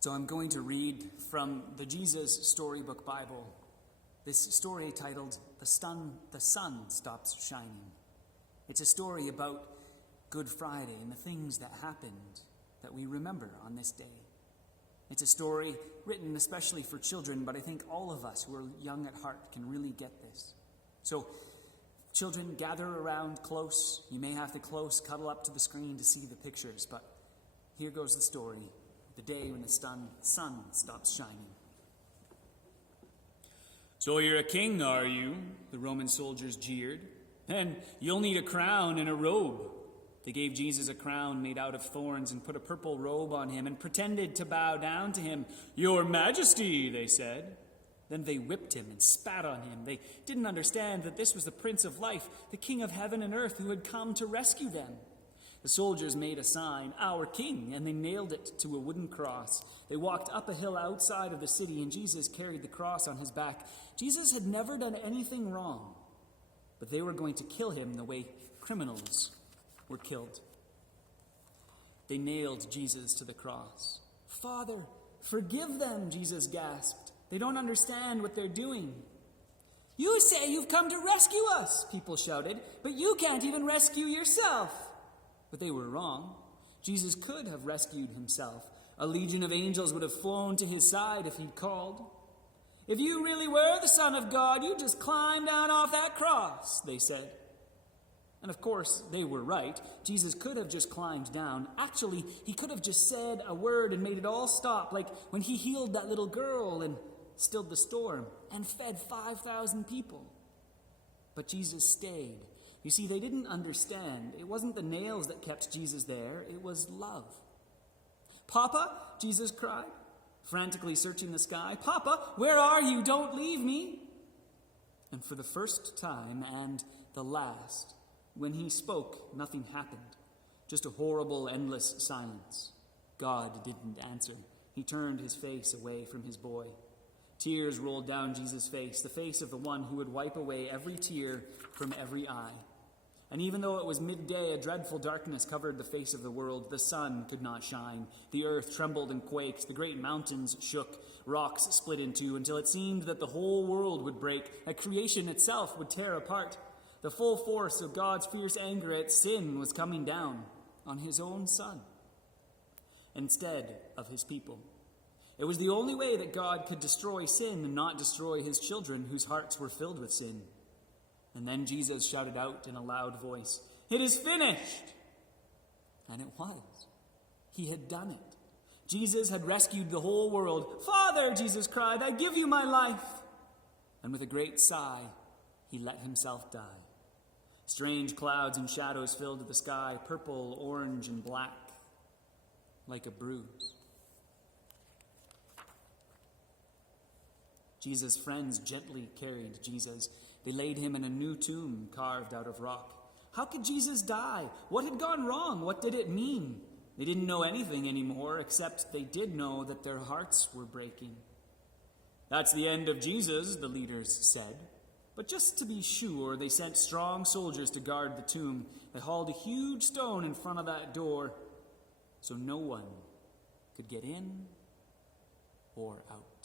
So I'm going to read from the Jesus Storybook Bible this story titled The Sun Stops Shining. It's a story about Good Friday and the things that happened that we remember on this day. It's a story written especially for children, but I think all of us who are young at heart can really get this. So, children, gather around close. You may have to cuddle up to the screen to see the pictures, but here goes the story. The day when the sun stops shining. "So you're a king, are you?" the Roman soldiers jeered. "Then you'll need a crown and a robe." They gave Jesus a crown made out of thorns and put a purple robe on him and pretended to bow down to him. "Your Majesty," they said. Then they whipped him and spat on him. They didn't understand that this was the Prince of Life, the King of heaven and earth who had come to rescue them. The soldiers made a sign, "Our King," and they nailed it to a wooden cross. They walked up a hill outside of the city, and Jesus carried the cross on his back. Jesus had never done anything wrong, but they were going to kill him the way criminals were killed. They nailed Jesus to the cross. "Father, forgive them," Jesus gasped. "They don't understand what they're doing." "You say you've come to rescue us," people shouted, "but you can't even rescue yourself." But they were wrong. Jesus could have rescued himself. A legion of angels would have flown to his side if he'd called. "If you really were the Son of God, you'd just climb down off that cross," they said. And of course, they were right. Jesus could have just climbed down. Actually, he could have just said a word and made it all stop, like when he healed that little girl and stilled the storm and fed 5,000 people. But Jesus stayed. You see, they didn't understand. It wasn't the nails that kept Jesus there. It was love. "Papa," Jesus cried, frantically searching the sky. "Papa, where are you? Don't leave me." And for the first time and the last, when he spoke, nothing happened. Just a horrible, endless silence. God didn't answer. He turned his face away from his boy. Tears rolled down Jesus' face, the face of the one who would wipe away every tear from every eye. And even though it was midday, a dreadful darkness covered the face of the world. The sun could not shine. The earth trembled and quaked. The great mountains shook. Rocks split in two until it seemed that the whole world would break, that creation itself would tear apart. The full force of God's fierce anger at sin was coming down on his own Son instead of his people. It was the only way that God could destroy sin and not destroy his children whose hearts were filled with sin. And then Jesus shouted out in a loud voice, "It is finished!" And it was. He had done it. Jesus had rescued the whole world. "Father," Jesus cried, "I give you my life." And with a great sigh, he let himself die. Strange clouds and shadows filled the sky, purple, orange, and black, like a bruise. Jesus' friends gently carried Jesus. They laid him in a new tomb carved out of rock. How could Jesus die? What had gone wrong? What did it mean? They didn't know anything anymore, except they did know that their hearts were breaking. "That's the end of Jesus," the leaders said. But just to be sure, they sent strong soldiers to guard the tomb. They hauled a huge stone in front of that door so no one could get in or out.